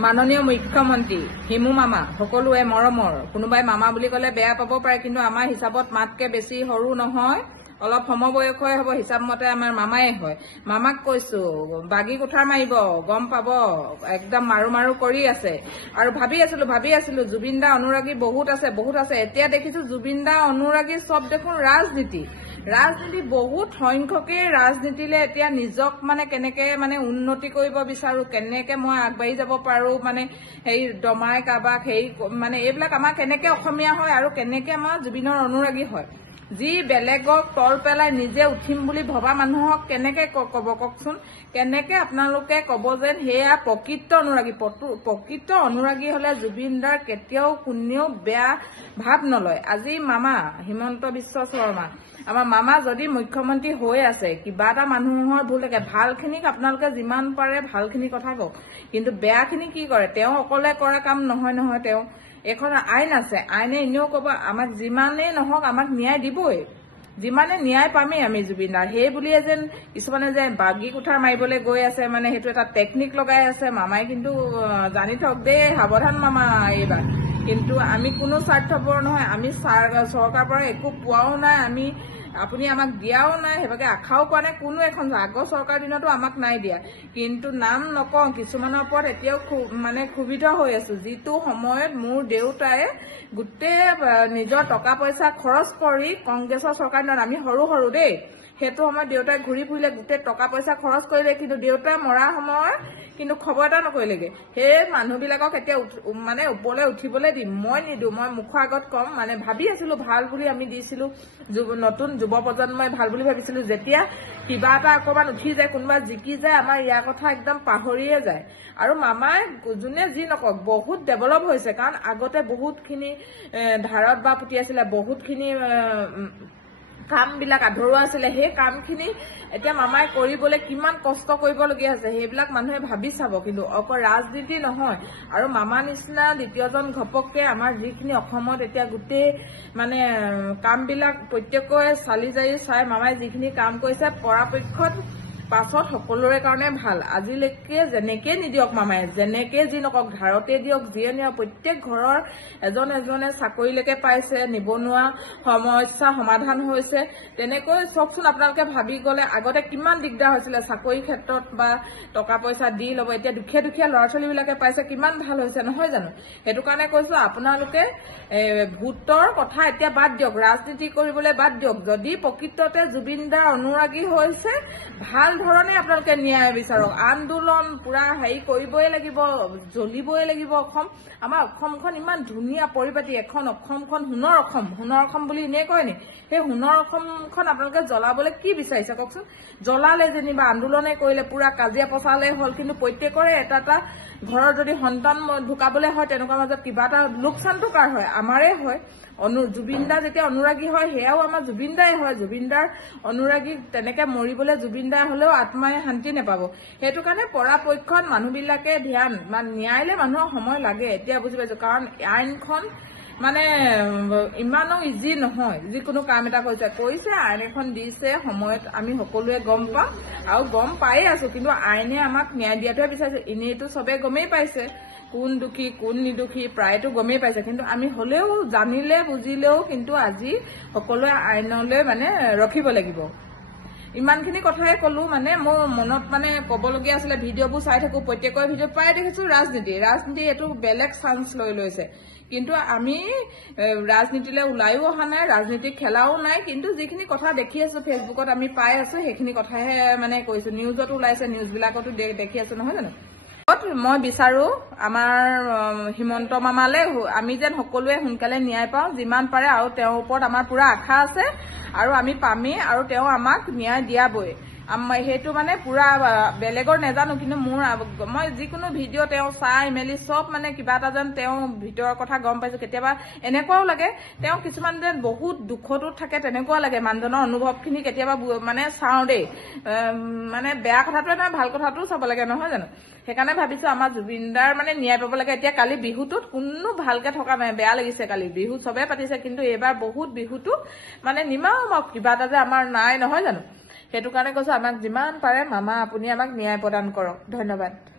মাননীয় মুখ্যমন্ত্ৰী হিমু মামা সকলোৱে মৰমৰ কোনোবাই মামা বুলি ক'লে বেয়া পাব পাৰে কিন্তু আমাৰ হিচাপত মাতকে বেছি সৰু নহয় অলপ সমবয়সই হ'ব হিচাপ মতে আমাৰ মামাই হয় মামাক কৈছো বাগি কোঠাৰ মাৰিব গম পাব একদম মাৰু মাৰু কৰি আছে আৰু ভাবি আছিলো জুবিন দা অনুৰাগী বহুত আছে এতিয়া দেখিছো জুবিন দা অনুৰাগী সব দেখোন ৰাজনীতি বহুত সংখ্যকে ৰাজনীতিলে এতিয়া নিজক মানে কেনেকে মানে উন্নতি কৰিব বিচাৰো কেনেকে মই আগবাঢ়ি যাব পাৰো মানে এই দমাই কাবাক এই মানে এইবিলাক আমাৰ কেনেকে অসমীয়া হয় আৰু কেনেকে আমাৰ জুবিনৰ অনুৰাগী হয় যি বেলেগক তল পেলাই নিজে উঠিম বুলি ভবা মানুহক কেনেকে কব ককচোন কেনেকে আপোনালোকে কব যেন হেয়া প্ৰকৃত অনুৰাগী হলে জুবিন দাৰ কেতিয়াও কোনেও বেয়া ভাৱ নলয় আজি মামা হিমন্ত বিশ্ব শৰ্মা আমাৰ মামা যদি মুখ্যমন্ত্ৰী হৈ আছে কিবা এটা মানুহৰ ভুল থাকে ভালখিনিক আপোনালোকে যিমান পাৰে ভালখিনি কথা কওক কিন্তু বেয়াখিনি কি কৰে তেওঁ অকলে কৰা কাম নহয় তেওঁ এখন আইন আছে আইনে এনেও কব আমাক যিমানেই নহওক আমাক ন্যায় দিবই যিমানে ন্যায় পামেই আমি জুবিন দাৰ সেই বুলিয়ে যেন কিছুমানে যে বাগি কোঠাৰ মাৰিবলৈ গৈ আছে মানে সেইটো এটা টেকনিক লগাই আছে মামাই কিন্তু জানি থক দেই সাৱধান মামা এইবাৰ কিন্তু আমি কোনো স্বাৰ্থপৰ নহয় আমি চৰকাৰৰ পৰা একো পোৱাও নাই আমি আপুনি আমাক দিয়াও নাই সেইভাগে আশাও কৰা নাই কোনো এখন আগৰ চৰকাৰ দিনতো আমাক নাই দিয়া কিন্তু নাম নকওঁ কিছুমানৰ ওপৰত এতিয়াও মানে ক্ষুভিত হৈ আছো যিটো সময়ত মোৰ দেউতাই গোটেই নিজৰ টকা পইচা খৰচ কৰি কংগ্ৰেছৰ চৰকাৰ দিনত আমি সৰু দেই সেইটো সময়ত দেউতাই ঘূৰি ফুৰিলে গোটেই টকা পইচা খৰচ কৰিলে কিন্তু দেউতাই মৰা সময়ত কিন্তু খবৰ এটা নকৰিলেগে সেই মানুহবিলাকক এতিয়া মানে ওপৰলৈ উঠিবলৈ দিম মই নিদো মই মুখৰ আগত কম মানে ভাবি আছিলো ভাল বুলি আমি দিছিলো নতুন যুৱ প্ৰজন্মই ভাল বুলি ভাবিছিলো যেতিয়া কিবা এটা অকমান উঠি যায় কোনোবা জিকি যায় আমাৰ ইয়াৰ কথা একদম পাহৰিয়ে যায় আৰু মামাই যোনে যি নকওক বহুত ডেভেলপ হৈছে কাৰণ আগতে বহুতখিনি ধাৰত বা পুতি আছিলে বহুতখিনি কামবিলাক আধৰুৱা আছিলে সেই কামখিনি এতিয়া মামাই কৰিবলৈ কিমান কষ্ট কৰিবলগীয়া আছে সেইবিলাক মানুহে ভাবি চাব কিন্তু অকল ৰাজনীতি নহয় আৰু মামা নিচিনা দ্বিতীয়জন ঘপককে আমাৰ যিখিনি অসমত এতিয়া গোটেই মানে কামবিলাক প্ৰত্যেকৰে চালি জাৰি চাই মামাই যিখিনি কাম কৰিছে পৰাপক্ষত পাছত সকলোৰে কাৰণে ভাল আজিলৈকে যেনেকে নিদিয়ক মামাই যেনেকে যি নকক ধাৰতে দিয়ক যিয়ে নিয়ক প্ৰত্যেক ঘৰৰ এজনে চাকৰিলৈকে পাইছে নিবনুৱা সমস্যা সমাধান হৈছে তেনেকৈ চকচোন আপোনালোকে ভাবি গলে আগতে কিমান দিগদাৰ হৈছিলে চাকৰি ক্ষেত্ৰত বা টকা পইচা দি ল'ব এতিয়া দুখীয়া ল'ৰা ছোৱালীবিলাকে পাইছে কিমান ভাল হৈছে নহয় জানো সেইটো কাৰণে কৈছো আপোনালোকে ভোটৰ কথা এতিয়া বাদ দিয়ক ৰাজনীতি কৰিবলৈ বাদ দিয়ক যদি প্ৰকৃততে জুবিন দাৰ অনুৰাগী হৈছে ভাল ধৰণে আপোনালোকে ন্যায় বিচাৰক আন্দোলন পুৰা হেৰি কৰিবই লাগিব জ্বলিবই লাগিব অসম আমাৰ অসমখন ইমান ধুনীয়া পৰিপাটি এখন অসমখন সোণৰ অসম বুলি এনে কয় নি সেই সোণৰ অসমখন আপোনালোকে জ্বলাবলৈ কি বিচাৰিছে কওকচোন জ্বলালে যেনিবা আন্দোলনে কৰিলে পুৰা কাজিয়া পচালে হ'ল কিন্তু প্ৰত্যেকৰে এটা ঘৰৰ যদি সন্তান ঢুকাবলৈ হয় তেনেকুৱা মাজত কিবা এটা লোকচানটো কাৰ হয় আমাৰে হয় জুবিন দা যেতিয়া অনুৰাগী হয় সেয়াও আমাৰ জুবিন দাই হয় জুবিন দাৰ অনুৰাগী তেনেকে মৰিবলৈ জুবিন দা হলেও আত্মাই শান্তি নাপাব সেইটো কাৰণে পৰাপক্ষত মানুহবিলাকে ধ্যান ন্যায়লে মানুহৰ সময় লাগে এতিয়া বুজি পাইছো কাৰণ আইনখন মানে ইমানো ইজি নহয় যিকোনো কাম এটা কৈছে আইন এখন দিছে সময়ত আমি সকলোৱে গম পাম আৰু গম পায়ে আছো কিন্তু আইনে আমাক ন্যায় দিয়াটোহে বিচাৰিছে এনেইতো চবে গমেই পাইছে কোন দুখী কোন নিদুখী প্ৰায়তো গমেই পাইছে কিন্তু আমি হলেও জানিলে বুজিলেও কিন্তু আজি সকলোৱে আইনলৈ মানে ৰখিব লাগিব ইমানখিনি কথাই কলো মানে মোৰ মনত মানে কবলগীয়া আছিলে ভিডিঅ'বোৰ চাই থাকো প্ৰত্যেকৰ ভিডিঅ' প্ৰায় দেখিছো ৰাজনীতি এইটো বেলেগ চান্স লৈ লৈছে কিন্তু আমি ৰাজনীতিলৈ ওলাইও অহা নাই ৰাজনীতি খেলাও নাই কিন্তু যিখিনি কথা দেখি আছো ফেচবুকত আমি পাই আছো সেইখিনি কথাহে মানে কৈছো নিউজত ওলাইছে নিউজবিলাকতো দেখি আছো নহয় জানো মই বিচাৰো আমাৰ হিমন্ত মামালে আমি যেন সকলোৱে সোনকালে ন্যায় পাওঁ যিমান পাৰে আৰু তেওঁৰ ওপৰত আমাৰ পুৰা আশা আছে আৰু আমি পামেই আৰু তেওঁ আমাক ন্যায় দিয়াবই সেইটো মানে পুৰা বেলেগৰ নেজানো কিন্তু মই যিকোনো ভিডিঅ' তেওঁ চাই মেলি চব মানে কিবা এটা যেন তেওঁ ভিতৰৰ কথা গম পাইছো কেতিয়াবা এনেকুৱাও লাগে তেওঁ কিছুমান যেন বহুত দুখতো থাকে তেনেকুৱা লাগে মানুহজনৰ অনুভৱখিনি কেতিয়াবা মানে চাওঁ দেই মানে বেয়া কথাটোৱে নহয় ভাল কথাটোও চাব লাগে নহয় জানো সেইকাৰণে ভাবিছো আমাৰ জুবিন দাৰ মানে ন্যায় পাব লাগে এতিয়া কালি বিহুটোত কোনো ভালকে থকা নাই বেয়া লাগিছে কালি বিহু চবে পাতিছে কিন্তু এইবাৰ বহুত বিহুটো মানে নিমাওক কিবা এটা যে আমাৰ নাই নহয় জানো সেইটো কাৰণে কৈছো আমাক যিমান পাৰে মামা আপুনি আমাক ন্যায় প্ৰদান কৰক ধন্যবাদ